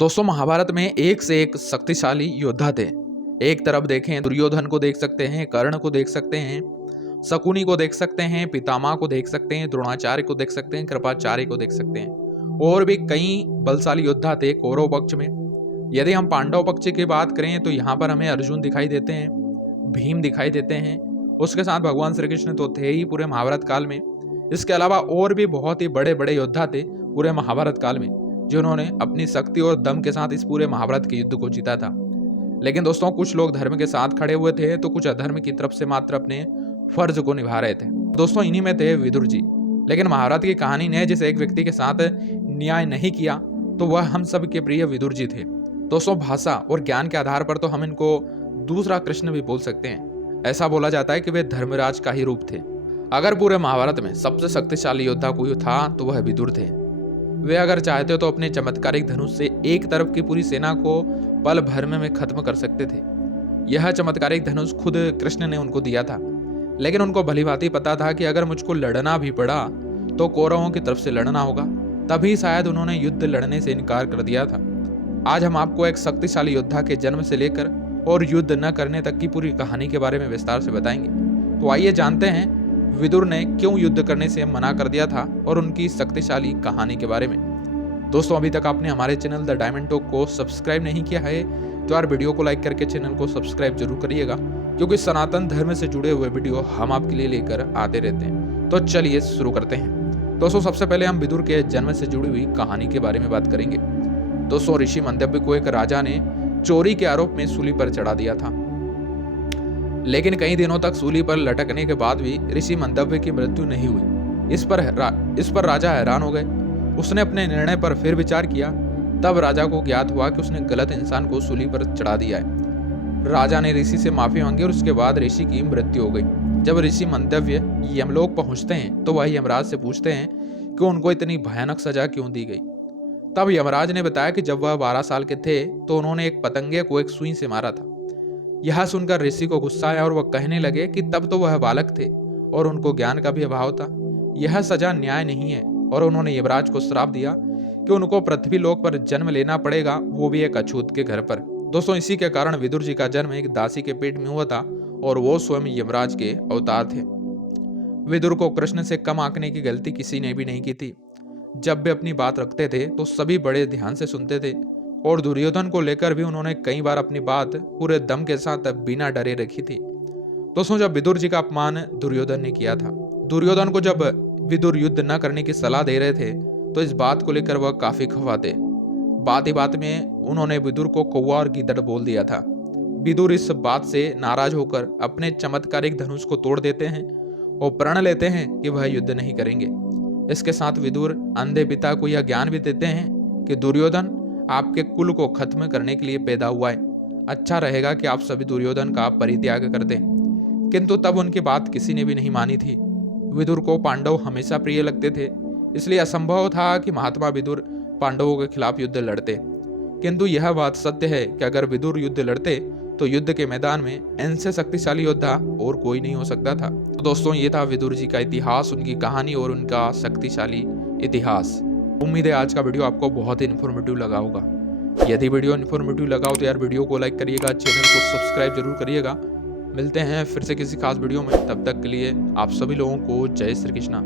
दोस्तों महाभारत में एक से एक शक्तिशाली योद्धा थे। एक तरफ देखें दुर्योधन को देख सकते हैं, कर्ण को देख सकते हैं, शकुनी को देख सकते हैं, पितामह को देख सकते हैं, द्रोणाचार्य को देख सकते हैं, कृपाचार्य को देख सकते हैं। और भी कई बलशाली योद्धा थे कौरव पक्ष में। यदि हम पांडव पक्ष की बात करें तो यहाँ पर हमें अर्जुन दिखाई देते हैं, भीम दिखाई देते हैं, उसके साथ भगवान श्री कृष्ण तो थे ही पूरे महाभारत काल में। इसके अलावा और भी बहुत ही बड़े बड़े योद्धा थे पूरे महाभारत काल में, जिन्होंने अपनी शक्ति और दम के साथ इस पूरे महाभारत के युद्ध को जीता था। लेकिन दोस्तों कुछ लोग धर्म के साथ खड़े हुए थे तो कुछ अधर्म की तरफ से मात्र अपने फर्ज को निभा रहे थे। दोस्तों इन्हीं में थे विदुर जी। लेकिन महाभारत की कहानी ने जिस एक व्यक्ति के साथ न्याय नहीं किया तो वह हम सब के प्रिय विदुर जी थे। दोस्तों भाषा और ज्ञान के आधार पर तो हम इनको दूसरा कृष्ण भी बोल सकते हैं। ऐसा बोला जाता है कि वे धर्मराज का ही रूप थे। अगर पूरे महाभारत में सबसे शक्तिशाली योद्धा कोई था तो वह विदुर थे। वे अगर चाहते तो अपने चमत्कारिक धनुष से एक तरफ की पूरी सेना को पल भर में खत्म कर सकते थे। यह चमत्कारिक धनुष खुद कृष्ण ने उनको दिया था। लेकिन उनको भलीभांति पता था कि अगर मुझको लड़ना भी पड़ा तो कौरवों की तरफ से लड़ना होगा, तभी शायद उन्होंने युद्ध लड़ने से इनकार कर दिया था। आज हम आपको एक शक्तिशाली योद्धा के जन्म से लेकर और युद्ध न करने तक की पूरी कहानी के बारे में विस्तार से बताएंगे। तो आइए जानते हैं विदुर ने क्यों युद्ध करने से मना कर दिया था और उनकी शक्तिशाली कहानी के बारे में। दोस्तों अभी तक आपने हमारे चैनल द डायमंड टॉक को सब्सक्राइब नहीं किया है तो यार वीडियो को लाइक करके चैनल को सब्सक्राइब जरूर करिएगा, क्योंकि सनातन धर्म से जुड़े हुए वीडियो हम आपके लिए लेकर आते रहते हैं। तो चलिए शुरू करते हैं। दोस्तों सबसे पहले हम विदुर के जन्म से जुड़ी हुई कहानी के बारे में बात करेंगे। दोस्तों ऋषि मंदव्य को एक राजा ने चोरी के आरोप में सूली पर चढ़ा दिया था। लेकिन कई दिनों तक सूली पर लटकने के बाद भी ऋषि मंदव्य की मृत्यु नहीं हुई। इस पर राजा हैरान हो गए। उसने अपने निर्णय पर फिर विचार किया। तब राजा को ज्ञात हुआ कि उसने गलत इंसान को सूली पर चढ़ा दिया है। राजा ने ऋषि से माफी मांगी और उसके बाद ऋषि की मृत्यु हो गई। जब ऋषि मंदव्य यमलोक पहुंचते हैं तो वह यमराज से पूछते हैं कि उनको इतनी भयानक सजा क्यों दी गई। तब यमराज ने बताया कि जब वह 12 साल के थे तो उन्होंने एक पतंगे को एक सुई से मारा था। यह सुनकर ऋषि को गुस्सा आया और वह कहने लगे कि तब तो वह बालक थे और उनको ज्ञान का भी अभाव था। यह सजा न्याय नहीं है। और उन्होंने यमराज को श्राप दिया कि उनको पृथ्वी लोक पर जन्म लेना पड़ेगा, वो भी एक अछूत के घर पर। दोस्तों इसी के कारण विदुर जी का जन्म एक दासी के पेट में हुआ था और वो स्वयं यमराज के अवतार थे। विदुर को कृष्ण से कम आंकने की गलती किसी ने भी नहीं की थी। जब वे अपनी बात रखते थे तो सभी बड़े ध्यान से सुनते थे और दुर्योधन को लेकर भी उन्होंने कई बार अपनी बात पूरे दम के साथ बिना डरे रखी थी। दोस्तों जब विदुर जी का अपमान दुर्योधन ने किया था, दुर्योधन को जब विदुर युद्ध न करने की सलाह दे रहे थे तो इस बात को लेकर वह काफी खफा थे। बात ही बात में उन्होंने विदुर को कौवा और गीदड़ बोल दिया था। विदुर इस बात से नाराज होकर अपने चमत्कारिक धनुष को तोड़ देते हैं और प्रण लेते हैं कि वह युद्ध नहीं करेंगे। इसके साथ विदुर अंधे पिता को यह ज्ञान भी देते हैं कि दुर्योधन आपके कुल को खत्म करने के लिए पैदा हुआ है। अच्छा रहेगा कि आप सभी दुर्योधन का परित्याग कर दें। किंतु तब उनकी बात किसी ने भी नहीं मानी थी। विदुर को पांडव हमेशा प्रिय लगते थे, इसलिए असंभव था कि महात्मा विदुर पांडवों के खिलाफ युद्ध लड़ते। किंतु यह बात सत्य है कि अगर विदुर युद्ध लड़ते तो युद्ध के मैदान में इनसे शक्तिशाली योद्धा और कोई नहीं हो सकता था। तो दोस्तों ये था विदुर जी का इतिहास, उनकी कहानी और उनका शक्तिशाली इतिहास। उम्मीद है आज का वीडियो आपको बहुत ही इन्फॉर्मेटिव लगा होगा। यदि वीडियो इन्फॉर्मेटिव लगा हो तो यार वीडियो को लाइक करिएगा, चैनल को सब्सक्राइब जरूर करिएगा। मिलते हैं फिर से किसी खास वीडियो में, तब तक के लिए आप सभी लोगों को जय श्री कृष्णा।